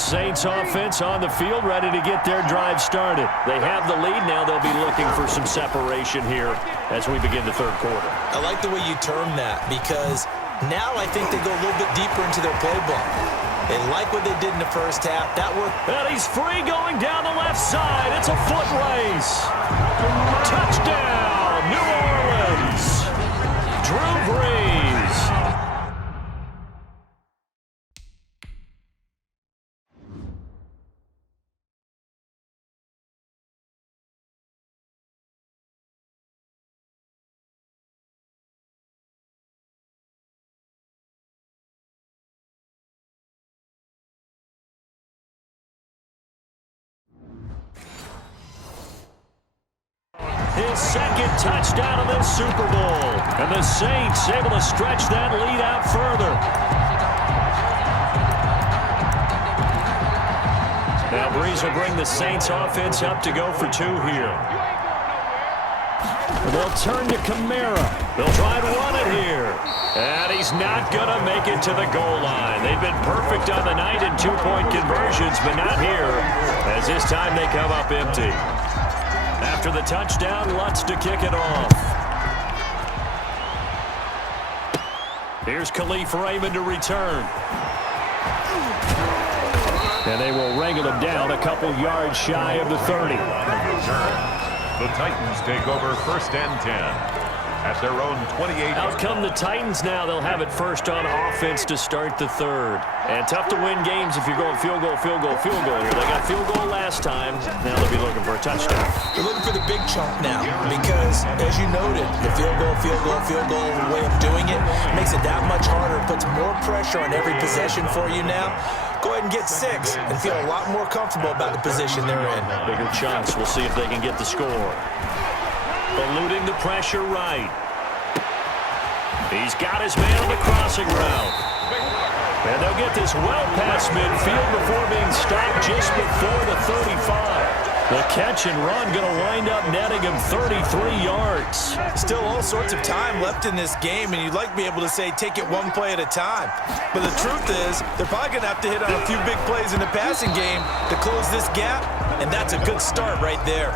Saints offense on the field, ready to get their drive started. They have the lead. Now they'll be looking for some separation here as we begin the third quarter. I like the way you term that, because now I think they go a little bit deeper into their playbook. They like what they did in the first half. That worked. And he's free going down the left side. It's a foot race. Touchdown, New Orleans. Drew Brees. His second touchdown of this Super Bowl. And the Saints able to stretch that lead out further. Now Brees will bring the Saints offense up to go for two here. They'll turn to Kamara. They'll try to run it here. And he's not going to make it to the goal line. They've been perfect on the night in two-point conversions, but not here, as this time they come up empty. After the touchdown, Lutz to kick it off. Here's Khalif Raymond to return. And they will wrangle him down a couple yards shy of the 30. The Titans take over 1st and 10 at their own 28. Out come the Titans now. They'll have it first on offense to start the third. And tough to win games if you're going field goal, field goal, field goal here. They got field goal last time. Now they'll be looking for a touchdown. They're looking for the big chunk now because, as you noted, the field goal way of doing it makes it that much harder. It puts more pressure on every possession for you now. Go ahead and get 6 and feel a lot more comfortable about the position they're in. Bigger chunks. We'll see if they can get the score. Eluding the pressure right. He's got his man on the crossing route. And they'll get this well past midfield before being stopped just before the 35. The catch and run going to wind up netting him 33 yards. Still all sorts of time left in this game, and you'd like to be able to say take it one play at a time. But the truth is, they're probably going to have to hit on a few big plays in the passing game to close this gap, and that's a good start right there.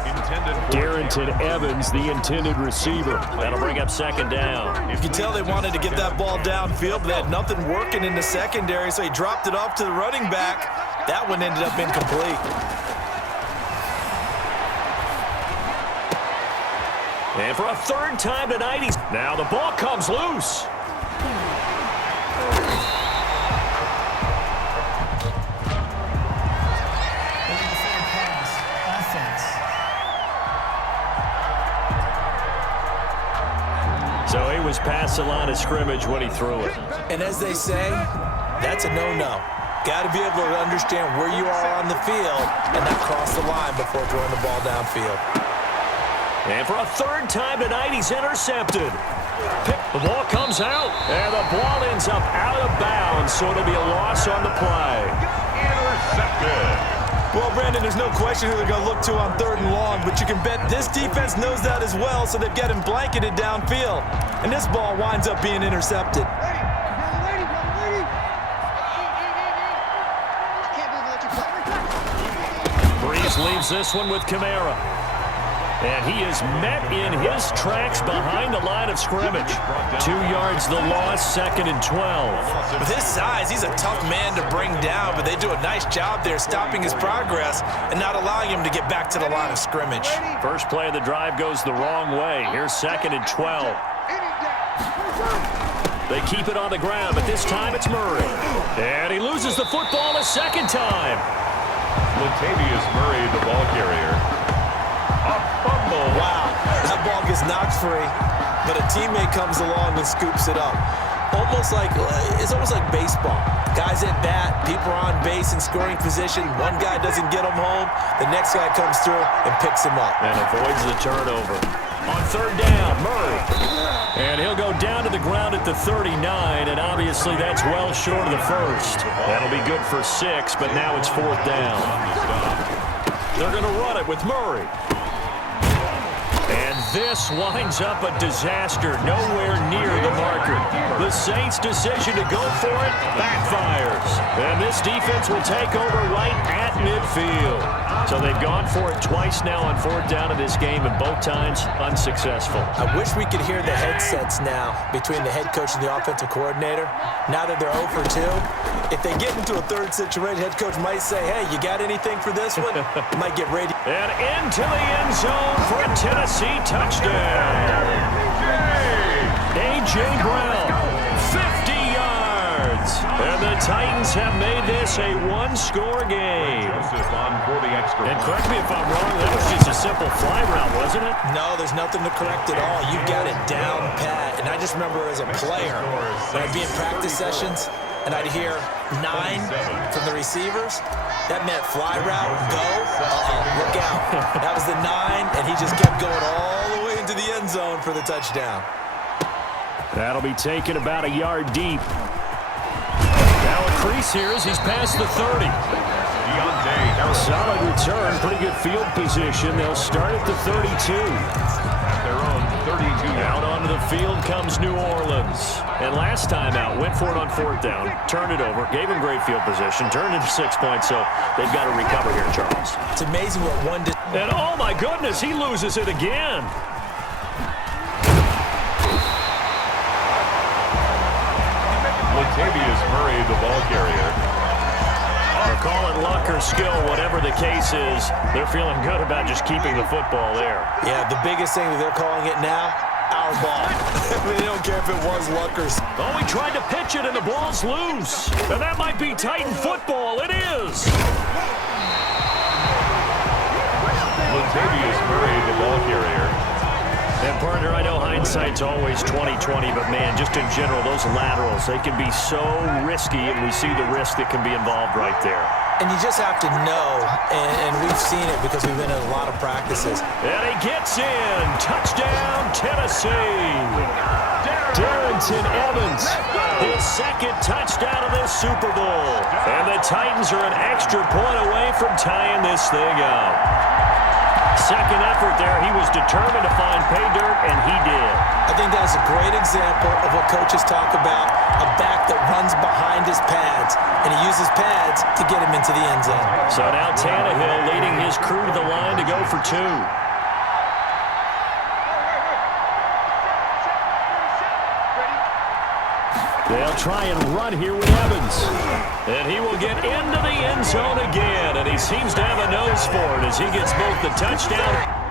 Darrington Evans, the intended receiver. That'll bring up 2nd down. You can tell they wanted to get that ball downfield, but they had nothing working in the secondary, so he dropped it off to the running back. That one ended up incomplete. And for a 3rd time tonight, now the ball comes loose. So he was past the line of scrimmage when he threw it. And as they say, that's a no-no. Got to be able to understand where you are on the field and not cross the line before throwing the ball downfield. And for a 3rd time tonight, he's intercepted. The ball comes out, and the ball ends up out of bounds, so it'll be a loss on the play. Intercepted. Well, Brandon, there's no question who they're going to look to on 3rd and long, but you can bet this defense knows that as well, so they've got him blanketed downfield. And this ball winds up being intercepted. Brees leaves this one with Kamara. And he is met in his tracks behind the line of scrimmage. 2 yards the loss, 2nd and 12. With his size, he's a tough man to bring down, but they do a nice job there stopping his progress and not allowing him to get back to the line of scrimmage. First play of the drive goes the wrong way. Here's 2nd and 12. They keep it on the ground, but this time it's Murray. And he loses the football a 2nd time. Latavius Murray, the ball carrier. A fumble. Wow, that ball gets knocked free, but a teammate comes along and scoops it up. It's almost like baseball. Guys at bat, people are on base in scoring position. One guy doesn't get him home, the next guy comes through and picks him up. And avoids the turnover. On 3rd down, Murray. And he'll go down to the ground at the 39, and obviously that's well short of the first. That'll be good for 6, but now it's 4th down. They're going to run it with Murray. And And this winds up a disaster, nowhere near the marker. The Saints' decision to go for it backfires. And this defense will take over right at midfield. So they've gone for it twice now on fourth down in this game, and both times unsuccessful. I wish we could hear the headsets now between the head coach and the offensive coordinator. Now that they're 0 for 2, if they get into a third situation, head coach might say, hey, you got anything for this one? Might get ready. And into the end zone for a Tennessee touchdown. A.J. Brown, 50 yards. And the Titans have made this a one-score game. And correct me if I'm wrong, that was just a simple fly route, wasn't it? No, there's nothing to correct at all. You got it down pat. And I just remember as a player, when I'd be in practice sessions, and I'd hear 9 from the receivers, that meant fly route, go, look out. That was the 9, and he just kept going all the way into the end zone for the touchdown. That'll be taken about a yard deep. Now a crease here as he's past the 30. Solid return, pretty good field position. They'll start at the 32. At their own 32. Out onto the field comes New Orleans. And last time out, went for it on fourth down, turned it over, gave him great field position, turned into 6 points, so they've got to recover here, Charles. It's amazing what one did. And oh my goodness, he loses it again. Latavius Murray, the ball carrier. Call it luck or skill, whatever the case is, they're feeling good about just keeping the football there. Yeah, the biggest thing that they're calling it now, our ball. They don't care if it was luck or... Oh, he tried to pitch it and the ball's loose. And that might be Titan football. It is. Latavius Murray, the ball carrier. And partner, I know hindsight's always 20/20, but man, just in general, those laterals, they can be so risky, and we see the risk that can be involved right there. And you just have to know, and we've seen it because we've been in a lot of practices. And he gets in. Touchdown, Tennessee. Darrington Evans, his second touchdown of this Super Bowl. And the Titans are an extra point away from tying this thing up. Second effort there, he was determined to find pay dirt, and he did. I think that's a great example of what coaches talk about, a back that runs behind his pads, and he uses pads to get him into the end zone. So now Tannehill leading his crew to the line to go for 2. They'll try and run here with Evans. And he will get into the end zone again. And he seems to have a nose for it as he gets both the touchdown